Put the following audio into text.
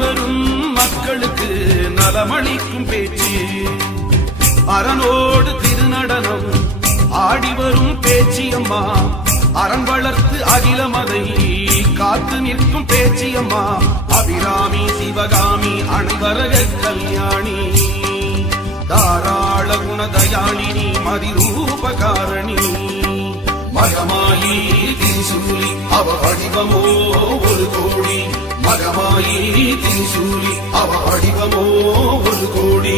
வரும் மக்களுக்கு நலமளிக்கும் பேச்சு அரணோடு திருநடனம் ஆடி வரும் பேச்சியம்மா அரண் வளர்த்து அகிலமதை காத்து நிற்கும் பேச்சியம்மா அபிராமி சிவகாமி அனைவரக கல்யாணி தாராள குணதயாளினி மதிரூபகாரணி மகமாயி திரிசூலி அவ வடிவமோ ஒரு கோடி மகமாயி திரிசூலி அவ வடிவமோ ஒரு கோடி